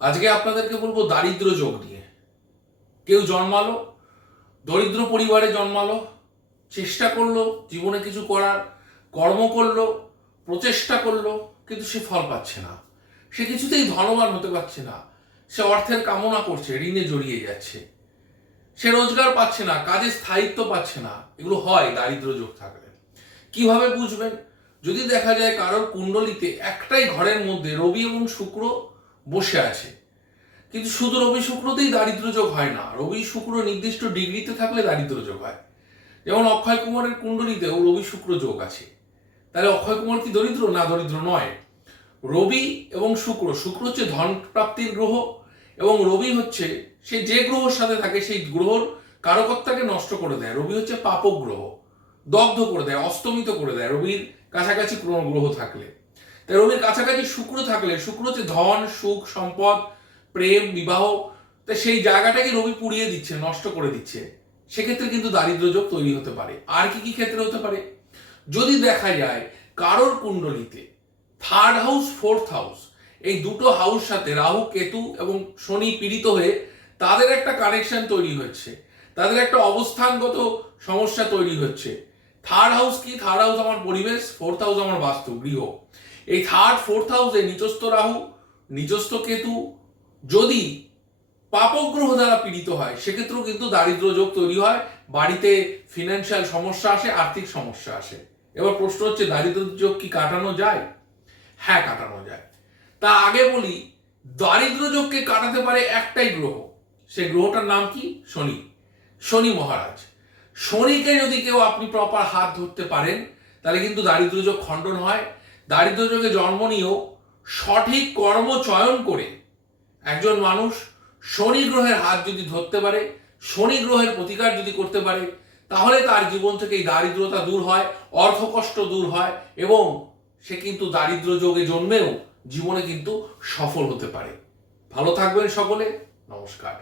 আজকে আপনাদেরকে বলবো দারিদ্র যোগ নিয়ে। কেউ জন্মালো, দরিদ্র পরিবারে জন্মালো, চেষ্টা করলো জীবনে কিছু করার, কর্ম করলো, প্রচেষ্টা করলো, কিন্তু সে ফল পাচ্ছে না। সে কিছুতেই ধনবান হতে পারছে না। সে অর্থের কামনা করছে, ঋণে জড়িয়ে যাচ্ছে। সে রোজগার পাচ্ছে না, কাজে স্থায়িত্ব পাচ্ছে না। এগুলো হয় দারিদ্র যোগ থাকলে। কিভাবে বুঝবেন? যদি দেখা যায় কারোর কুণ্ডলিতে একটাই ঘরের মধ্যে রবি এবং শুক্র বসে আছে, কিন্তু শুধু রবি শুক্রতেই দারিদ্র যোগ হয় না, রবি শুক্র নির্দিষ্ট ডিগ্রিতে থাকলে দারিদ্র যোগ হয়। যেমন অক্ষয় কুমারের কুণ্ডলিতেও রবি শুক্র যোগ আছে। তাহলে অক্ষয় কুমার কি দরিদ্র? না, দরিদ্র নয়। রবি এবং শুক্র, শুক্র হচ্ছে ধন প্রাপ্তির গ্রহ, এবং রবি হচ্ছে সে যে গ্রহের সাথে থাকে সেই গ্রহর কারকত্তাকে নষ্ট করে দেয়। রবি হচ্ছে পাপক গ্রহ, দগ্ধ করে দেয়, অস্তমিত করে দেয় রবির কাছাকাছি কোনো গ্রহ থাকলে। তাই রবির কাছাকাছি শুক্র থাকলে, শুক্র হচ্ছে ধন, সুখ, সম্পদ, প্রেম, বিবাহ, তাই সেই জায়গাটাকে রবি পুড়িয়ে দিচ্ছে, নষ্ট করে দিচ্ছে। সেক্ষেত্রে কিন্তু দারিদ্র যোগ তৈরি হতে পারে। আর কি কি ক্ষেত্রে হতে পারে? যদি দেখা যায় কারোর কুণ্ডলিতে থার্ড হাউস, ফোর্থ হাউস, এই দুটো হাউস সাথে রাহু, কেতু এবং শনি পীড়িত হয়ে তাদের একটা কানেকশন তৈরি হচ্ছে, তাদের একটা অবস্থানগত সমস্যা তৈরি হচ্ছে। থার্ড হাউস কি? থার্ড হাউস আমার পরিবেশ, ফোর্থ হাউস আমার বাস্তু, গৃহ। এই থার্ড ফোর্থ হাউসে নিচস্থ রাহু, নিচস্থ কেতু যদি পাপগ্রহ দ্বারা পীড়িত হয়, সেক্ষেত্রেও কিন্তু দারিদ্র যোগ তৈরি হয়। বাড়িতে ফিনান্সিয়াল সমস্যা আসে, আর্থিক সমস্যা আসে। এবার প্রশ্ন হচ্ছে, দারিদ্র যোগ কি কাটানো যায়? হ্যাঁ, কাটানো যায়। তা আগে বলি, দারিদ্র যোগকে কাটাতে পারে একটাই গ্রহ। সেই গ্রহটার নাম কি? শনি। শনি মহারাজ। শনিকে যদি কেউ আপনি প্রপার হাত ধরতে পারেন, তাহলে কিন্তু দারিদ্র যোগ খণ্ডন হয়। দারিদ্র যোগে জন্ম নিয়েও সঠিক কর্ম চয়ন করে একজন মানুষ শনি গ্রহের হাত যদি ধরতে পারে, শনি গ্রহের প্রতিকার যদি করতে পারে, তাহলে তার জীবন থেকে এই দারিদ্রতা দূর হয়, অর্থকষ্ট দূর হয়, এবং সে কিন্তু দারিদ্র যোগে জন্মেও জীবনে কিন্তু সফল হতে পারে। ভালো থাকবেন সকলে। নমস্কার।